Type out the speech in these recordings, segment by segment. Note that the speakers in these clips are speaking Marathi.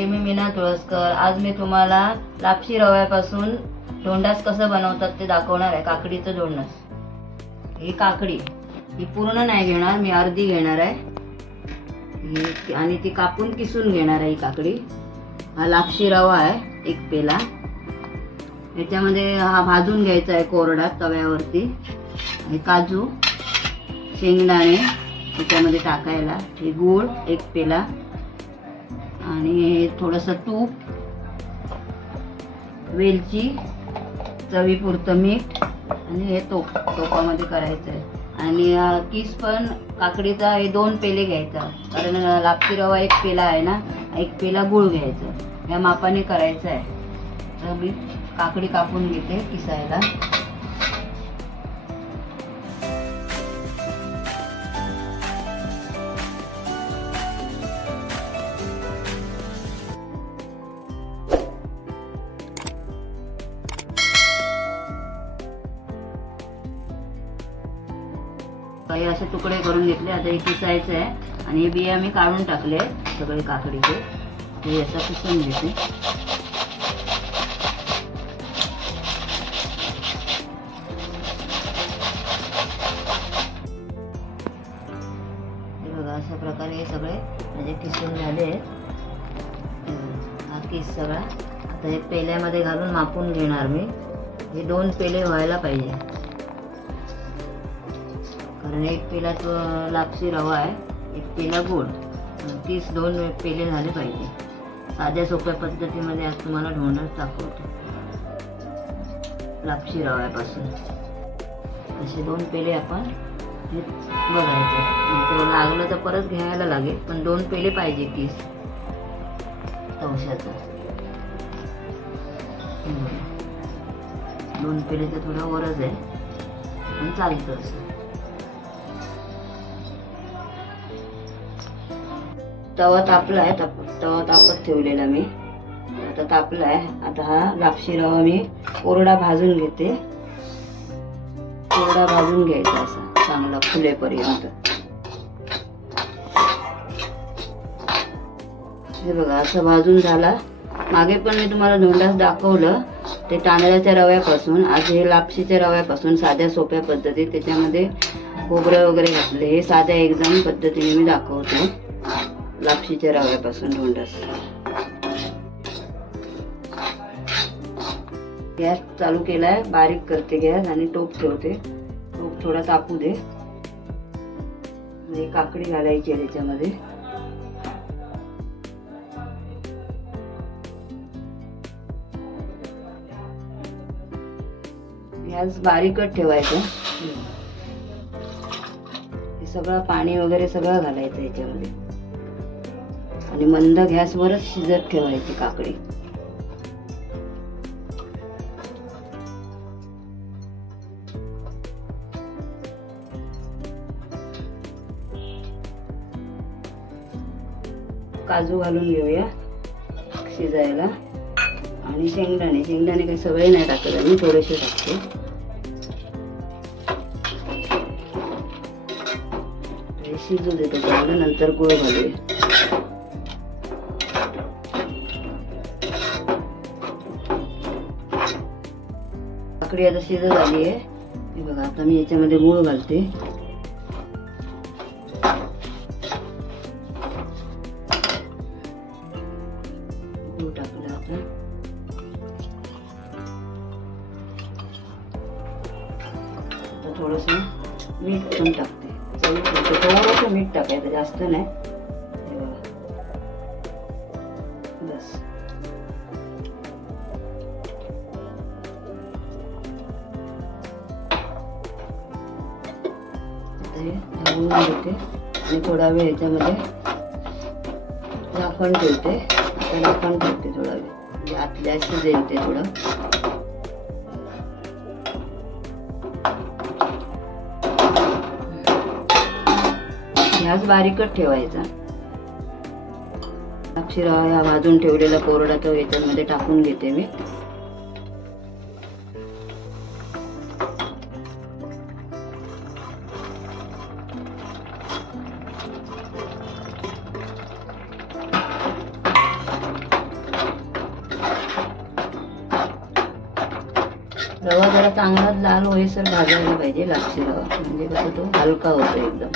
मी मीना तुळसकर. आज मी तुम्हाला लापशी रव्यापासून धोंडास कसं बनवतात ते दाखवणार आहे. काकडीचं धोंडास. ही काकडी ही पूर्ण नाही घेणार, मी अर्धी घेणार आहे आणि ती कापून किसून घेणार आहे. ही काकडी, हा लापशी रवा आहे 1 पेला. याच्यामध्ये हा भाजून घ्यायचा आहे कोरडा तव्यावरती. हे काजू, शेंगदाणे याच्यामध्ये टाकायला, हे गूळ 1 पेला आणि थोडंसं तूप, वेलची, चवीपुरतं मीठ आणि हे तोपामध्ये करायचं आहे. आणि किस पण काकडीचा हे 2 पेले घ्यायचा, कारण लापशी रवा 1 पेला आहे ना, 1 पेला गूळ घ्यायचं. या मापाने करायचं आहे. तर मी काकडी कापून घेते किसायला. हे असे तुकडे करून घेतले. आता हे किसायचं आहे आणि हे बिया मी काढून टाकले सगळे काकडीचे. हे असं किसून घेते. हे बघा, अशा प्रकारे हे सगळे म्हणजे किसून झाले आहेत. हा किस सगळा आता हे पेल्यामध्ये घालून मापून घेणार मी. हे 2 पेले व्हायला पाहिजे, कारण 1 पेला तो लापशी रवा आहे, 1 पेला गूळ. 2 पेले झाले पाहिजे. साध्या सोप्या पद्धतीमध्ये आज तुम्हाला धोंडास दाखवतो लापशी रव्यापासून. असे 2 पेले आपण हे बघायचं, नाहीतर लागलं तर परत घ्यायला लागेल, पण 2 पेले पाहिजे किस तवशाचं. 2 पेले तर थोडं वरच आहे, पण चालतं असं. तवा तापला आहे, तवा तापत ठेवलेला मी. आता तापला आहे. आता हा लापशी रवा मी कोरडा भाजून घेते. कोरडा भाजून घ्यायचा असा चांगला फुलेपर्यंत. हे बघा, असं भाजून झाला. मागे पण मी तुम्हाला धोंडास दाखवलं ते तांदळाच्या रव्यापासून. आज हे लापशीच्या रव्यापासून साध्या सोप्या पद्धतीत, त्याच्यामध्ये खोबरं वगैरे घातले. हे साध्या एकदम पद्धतीने मी दाखवतो लापशीच्या रव्यापासून धोंडास. गॅस चालू केलाय, बारीक करते गॅस आणि टोप ठेवते. टोप थोडा तापू दे. काकडी घालायची आहे त्याच्यामध्ये. गॅस बारीकच ठेवायचं. हे सगळं पाणी वगैरे सगळं घालायचं याच्यामध्ये आणि मंद गॅसवरच शिजत ठेवायची काकडी. काजू घालून घेऊया शिजायला आणि शेंगदाणे काही सगळे नाही टाकत, मी थोडेसे टाकते. शिजू देतो चांगलं, नंतर गुळ घालूया. काकडी आता शिजत आली आहे. हे बघा, आता मी याच्यामध्ये गूळ घालते. गूळ टाकला आता. आता थोडंसं मीठ पण टाकते. थोडंसं मीठ टाकायचं, जास्त नाही. हे बघा, बस. घालून घेते आणि थोडा वेळ याच्यामध्ये झाकण ठेवते. आता झाकण ठेवते थोडा वेळ, म्हणजे आतल्या शिजेल ते थोडं. गॅस बारीकच ठेवायचा. लापशी रवा हा भाजून ठेवलेला कोरडा तो याच्यामध्ये टाकून घेते मी. रवा जरा चांगला लाल होईसर भाजायला पाहिजे लापशी रवा, म्हणजे कसं तो हलका होतो एकदम.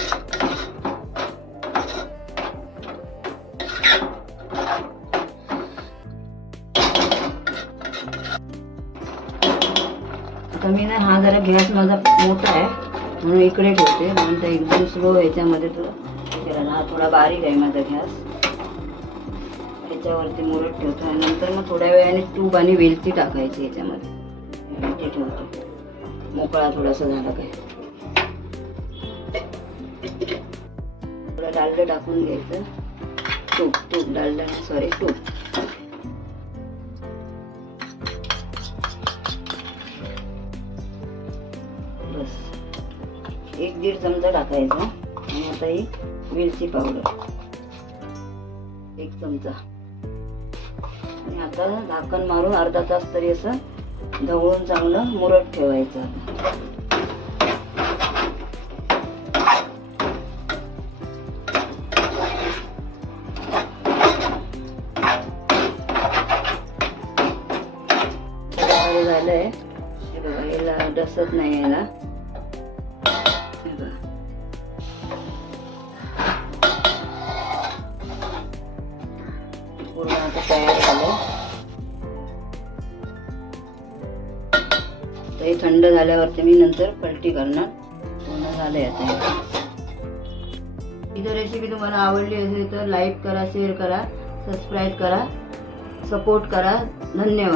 आता मी ना हा जरा गॅस माझा मोठा आहे म्हणून इकडे ठेवते, म्हणून तर एकदम स्लो ह्याच्यामध्ये तो केला ना. हा थोडा बारीक आहे माझा गॅस, याच्यावरती मुरत ठेवतो आणि नंतर मग थोड्या वेळाने तूप आणि वेलची टाकायची याच्यामध्ये. वेलची ठेवतो मोकळा थोडासा झाला काय. थोडा डालडा टाकून घ्यायचं, तूप डालडा सॉरी तूप. बस 1-1.5 चमचा टाकायचा. आणि आता ही वेलची पावडर 1 चमचा. आणि आता झाकण मारून अर्धा तास तरी असं ढवळून चांगलं मुरत ठेवायचं. झालंय हे बघा, याला डसत नाही याला. हे बघा पूर्ण आता तयार झालंय. हे थंड झाल्यावरती मी नंतर पलटी करणार. पूर्ण झालंय आता. ही जर रेसिपी तुम्हाला आवडली असेल तर लाईक करा, शेअर करा, सबस्क्राईब करा, सपोर्ट करा. धन्यवाद.